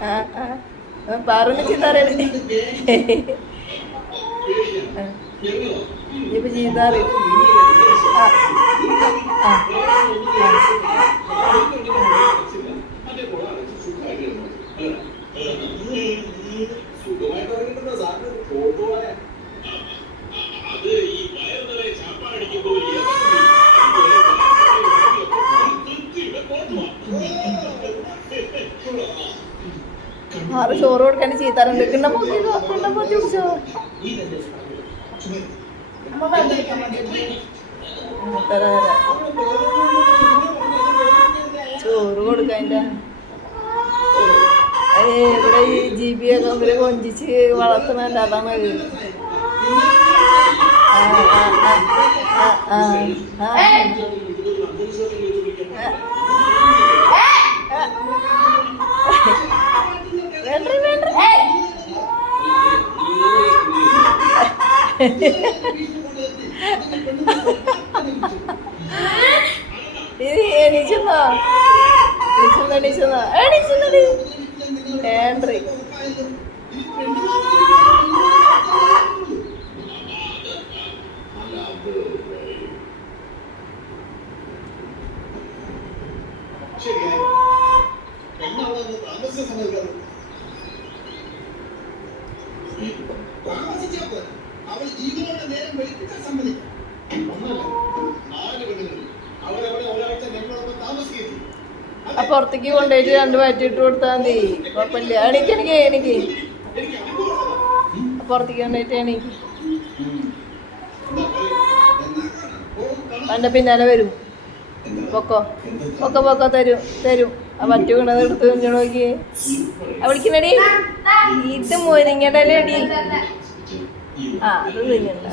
ആ ആ. ആ, പാറുവിനെ ചീത്ത അറിയണേ ഇപ്പൊ ചീത്ത ആ ആ അത് ഈ വയറ് നിറയെ ചാപ്പാടടിക്കുമ്പോൾ ആറ് ചോറ് കൊടുക്കാൻ ചീത്താറുണ്ട്. കിണ്ണ പൊത്തി കിണ്ണ പൊത്തി തരാം. ചോറ് കൊടുക്കാൻ ഇവിടെ ഈ ജി ബി ഒക്കെ കൊഞ്ചിച്ച് വളർത്തുന്നുണ്ട് അതാണ്. ആ, ആ, ആ, ആ, ആ, ഇത് എണീച്ചെന്നോ? എണീച്ചെന്നോ എണീച്ചെന്നോ? എണീച്ചെന്നടി. വേണ്ടറി ശരിയായി പെണ്ണവിടെ താമസ സമയത്ത് താമസിച്ചാ പോരെ. അവൾ ജീവനോടെ നേരം വെളുപ്പിക്കാൻ സമ്മതിക്കും. ഒന്നല്ല നാല് പെണ്ണുങ്ങൾ. അവരവിടെ ഒരാഴ്ച ഞങ്ങളൊപ്പം താമസിക്കുന്നു. ആ പുറത്തേക്ക് കൊണ്ടുപോയിട്ട് രണ്ട് മാറ്റിട്ട് കൊടുത്താൽ മതി. കുഴപ്പമില്ല. എനിക്ക് എനിക്ക് എനിക്ക് പുറത്തേക്ക് കൊണ്ടുപോയിട്ട് എനിക്ക് എന്റെ പിന്നാലെ വരും. പൊക്കോ. പൊക്കോ പൊക്കോ തരും തരും. ആ പറ്റു വീണത് എടുത്ത് കുഞ്ഞു നോക്കി ആ വിളിക്കുന്നടി ഇത് മുരിങ്ങടലടി. അടി ആ അത് തിന്നണ്ട